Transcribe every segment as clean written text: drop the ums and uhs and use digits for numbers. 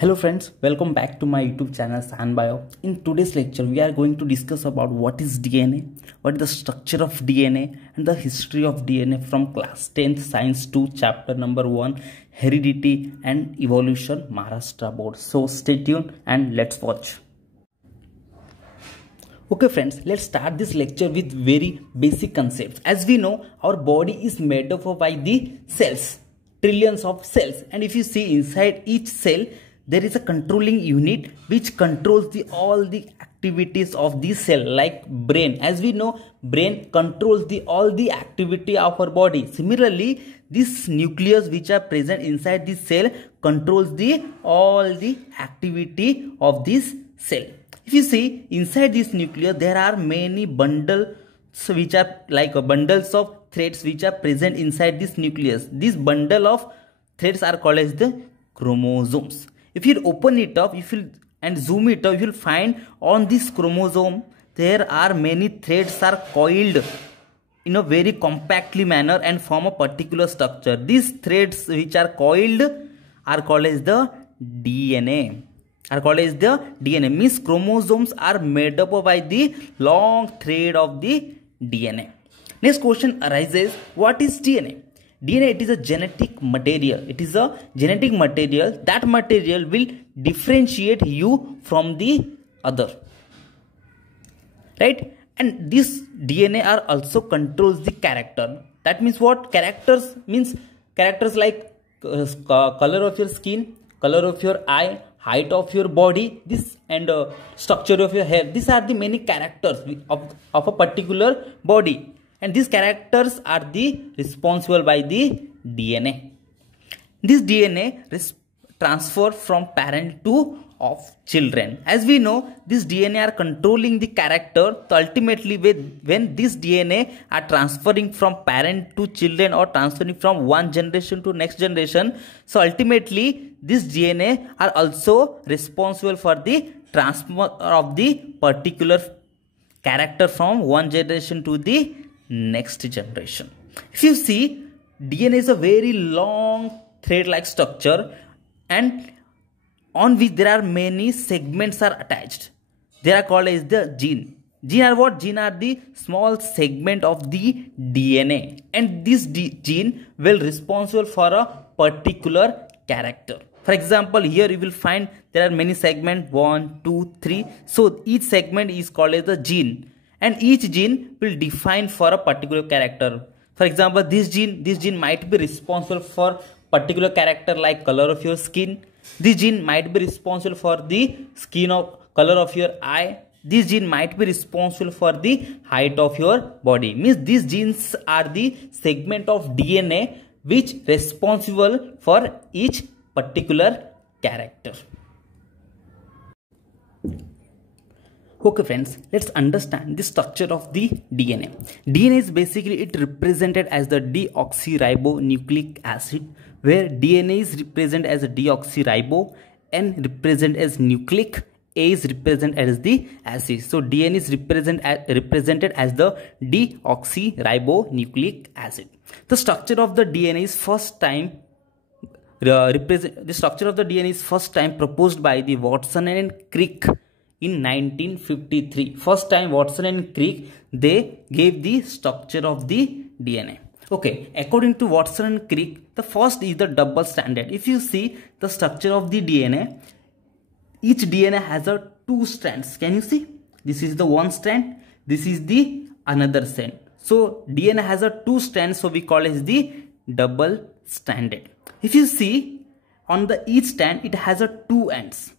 Hello friends, welcome back to my YouTube channel San Bio. In today's lecture, we are going to discuss about what is DNA, what is the structure of DNA and the history of DNA from class 10th Science to chapter number 1, Heredity and Evolution, Maharashtra Board. So stay tuned and let's watch. Okay friends, let's start this lecture with very basic concepts. As we know, our body is made up of by the cells, trillions of cells, and if you see inside each cell, there is a controlling unit which controls all the activities of the cell, like brain. As we know, brain controls all the activity of our body. Similarly, this nucleus which are present inside the cell controls all the activity of this cell. If you see inside this nucleus, there are many bundles which are like bundles of threads which are present inside this nucleus. This bundle of threads are called as the chromosomes. If you open it up, and zoom it up, you will find on this chromosome there are many threads are coiled in a very compactly manner and form a particular structure. These threads which are coiled are called as the DNA. Means chromosomes are made up by the long thread of the DNA. Next question arises, what is DNA? DNA, it is a genetic material. It is a genetic material. That material will differentiate you from the other. Right? And this DNA are also controls the character. That means what? Characters means characters like color of your skin, color of your eye, height of your body, this and structure of your hair. These are the many characters of a particular body. And these characters are responsible by the DNA. This DNA transfer from parent to of children. As we know, this DNA are controlling the character. So ultimately, when this DNA are transferring from parent to children or transferring from one generation to next generation, so ultimately this DNA are also responsible for the transfer of the particular character from one generation to the next generation. If you see, DNA is a very long thread-like structure, and on which there are many segments are attached. They are called as the gene. Gene are what? Gene are the small segment of the DNA, and this gene will responsible for a particular character. For example, here you will find there are many segments, 1, 2, 3. So each segment is called as the gene. And each gene will define for a particular character. For example, this gene might be responsible for particular character like color of your skin. This gene might be responsible for the color of your eye. This gene might be responsible for the height of your body. Means these genes are the segment of DNA which responsible for each particular character. Okay friends, let's understand the structure of the DNA. DNA is basically it represented as the deoxyribonucleic acid, where DNA is represented as a deoxyribo, N represented as nucleic, A is represented as the acid. So DNA is represented as the deoxyribonucleic acid. The structure of the DNA is first time proposed by the Watson and Crick in 1953. First time Watson and Crick, they gave the structure of the DNA. Okay, according to Watson and Crick, the first is the double stranded. If you see the structure of the DNA, each DNA has a 2 strands. Can you see? This is the one strand, this is the another strand. So DNA has a 2 strands, so we call it as the double stranded. If you see on the each strand, it has a 2 ends.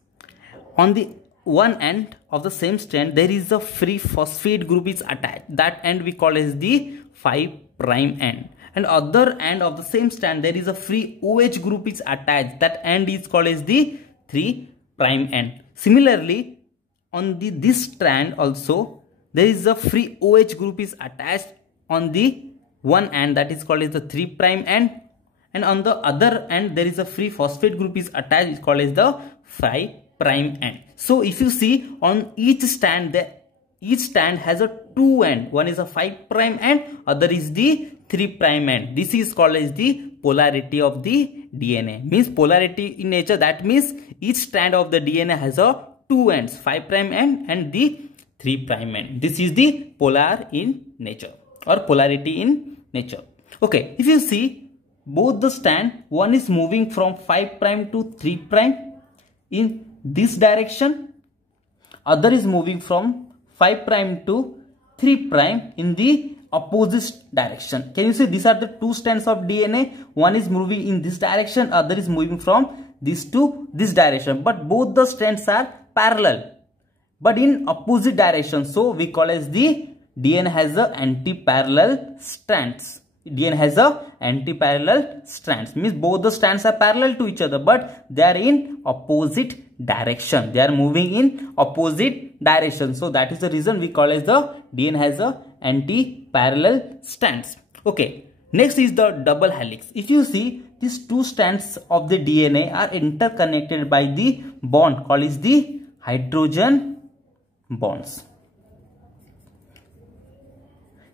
On the one end of the same strand, there is a free phosphate group is attached. That end we call as the 5' end. And other end of the same strand, there is a free OH group is attached. That end is called as the 3' end. Similarly, on this strand also, there is a free OH group is attached on the one end, that is called as the 3' end. And on the other end, there is a free phosphate group is attached, is called as the 5' end. So if you see on each strand, each strand has a 2 end. One is a 5' end, other is the 3' end. This is called as the polarity of the DNA. Means polarity in nature, that means each strand of the DNA has a two ends, 5' end and the 3' end. This is the polar in nature or polarity in nature. Okay, if you see both the strand, one is moving from 5' to 3' in this direction, other is moving from 5' to 3' in the opposite direction. Can you see these are the two strands of DNA? One is moving in this direction, other is moving from this to this direction, but both the strands are parallel but in opposite direction. So we call as the DNA has a antiparallel strands. DNA has a antiparallel strands, means both the strands are parallel to each other but they are in opposite direction. They are moving in opposite direction. So that is the reason we call as the DNA has a anti-parallel strands. Okay, next is the double helix. If you see, these two strands of the DNA are interconnected by the bond called is the hydrogen bonds.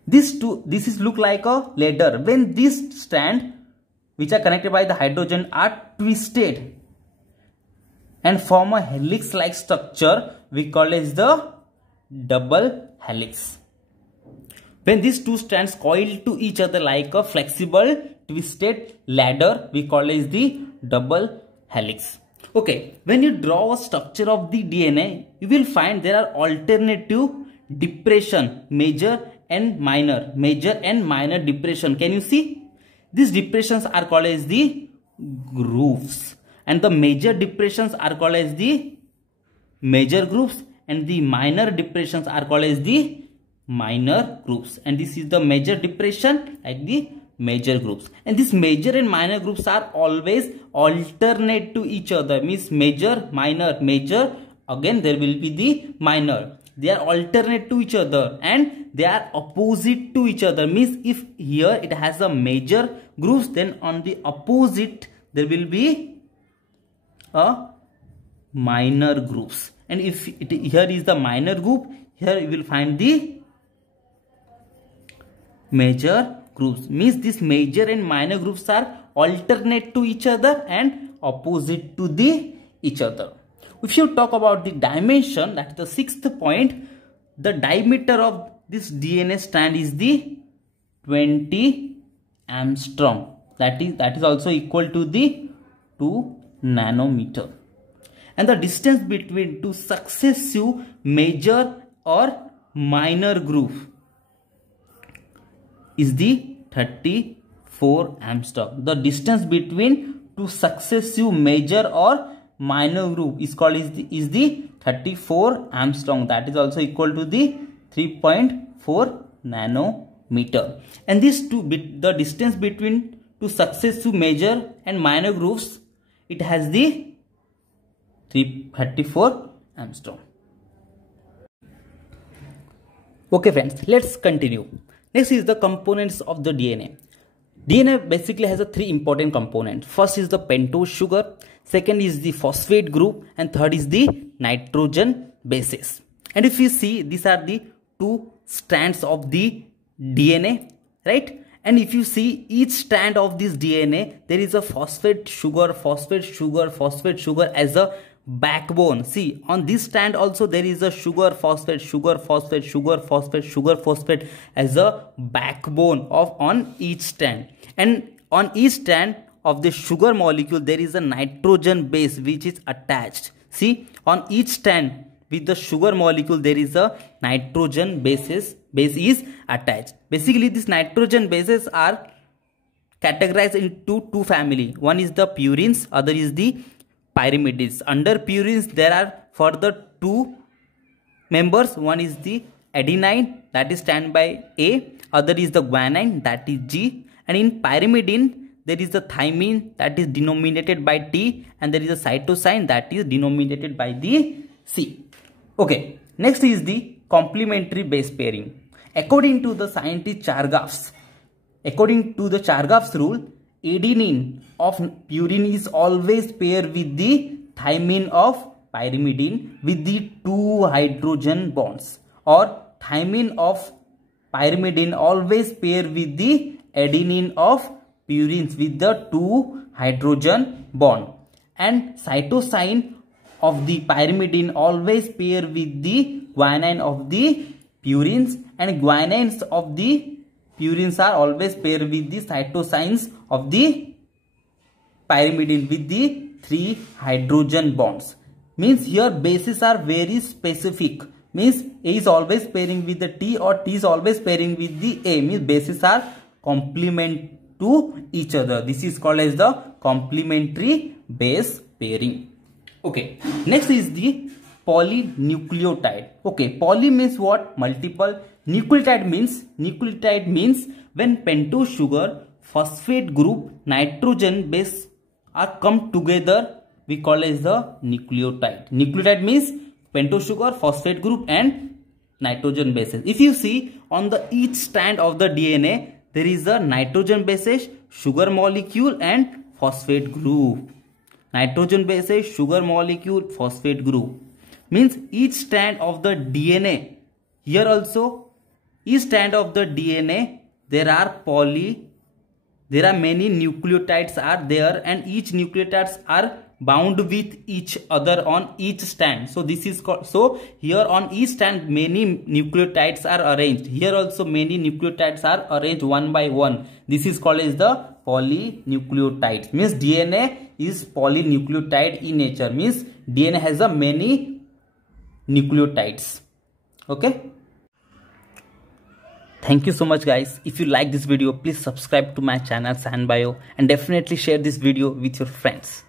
This is look like a ladder. When these strands which are connected by the hydrogen are twisted and form a helix like structure, we call as the double helix. When these two strands coil to each other like a flexible twisted ladder, we call as the double helix. Okay, when you draw a structure of the DNA, you will find there are alternative depression, major and minor depression. Can you see? These depressions are called as the grooves, and the major depressions are called as the major grooves, and the minor depressions are called as the minor groups. And this is the major depression like the major groups, and these major and minor groups are always alternate to each other, means major, minor, major, again there will be the minor. They are alternate to each other and they are opposite to each other, means if here it has a major groups, then on the opposite there will be a minor groups, and if here is the minor group, here you will find the major groups, means these major and minor groups are alternate to each other and opposite to each other. If you talk about the dimension, that is the sixth point, the diameter of this DNA strand is the 20 angstrom. That is also equal to the 2 nanometer. And the distance between two successive major or minor groove is the 34 angstrom. The distance between two successive major or minor group is called is the 34 angstrom. That is also equal to the 3.4 nanometer. And the distance between two successive major and minor groups, it has the 34 angstrom. Okay friends, let's continue. Next is the components of the DNA. DNA basically has a three important components. First is the pentose sugar, second is the phosphate group, and third is the nitrogen bases. And if you see, these are the two strands of the DNA, right? And if you see each strand of this DNA, there is a phosphate sugar as a backbone. See, on this strand also there is a phosphate as a backbone on each strand. And on each strand of the sugar molecule there is a nitrogen base which is attached. See, on each strand with the sugar molecule there is a nitrogen base is attached. Basically these nitrogen bases are categorized into two family. One is the purines, other is the pyrimidines. Under purines there are further two members. One is the adenine, that is stand by A, other is the guanine, that is G, and in pyrimidine there is the thymine, that is denominated by T, and there is a cytosine, that is denominated by the C. Okay, next is the complementary base pairing. According to the scientist Chargaff's rule, adenine of purine is always paired with the thymine of pyrimidine with the two hydrogen bonds, or thymine of pyrimidine always pair with the adenine of purines with the two hydrogen bond. And cytosine of the pyrimidine always pair with the guanine of the purines, and guanines of the purines are always pair with the cytosines of the pyrimidine with the 3 hydrogen bonds. Means here bases are very specific. Means A is always pairing with the T, or T is always pairing with the A. Means bases are complement to each other. This is called as the complementary base pairing. Okay, next is the polynucleotide. Okay, poly means what? Multiple. Nucleotide means when pentose sugar, phosphate group, nitrogen base are come together, we call as the nucleotide. Nucleotide means pentose sugar, phosphate group and nitrogen bases. If you see on the each strand of the DNA, there is a nitrogen bases, sugar molecule and phosphate group. Nitrogen bases, sugar molecule, phosphate group. Means each strand of the DNA, here also each strand of the DNA there are many nucleotides are there, and each nucleotides are bound with each other on each strand. So this is called, so here on each strand many nucleotides are arranged. Here also many nucleotides are arranged one by one. This is called as the polynucleotides. Means DNA is polynucleotide in nature. Means DNA has a many nucleotides. Okay. Thank you so much guys. If you like this video, please subscribe to my channel Science Bio, and definitely share this video with your friends.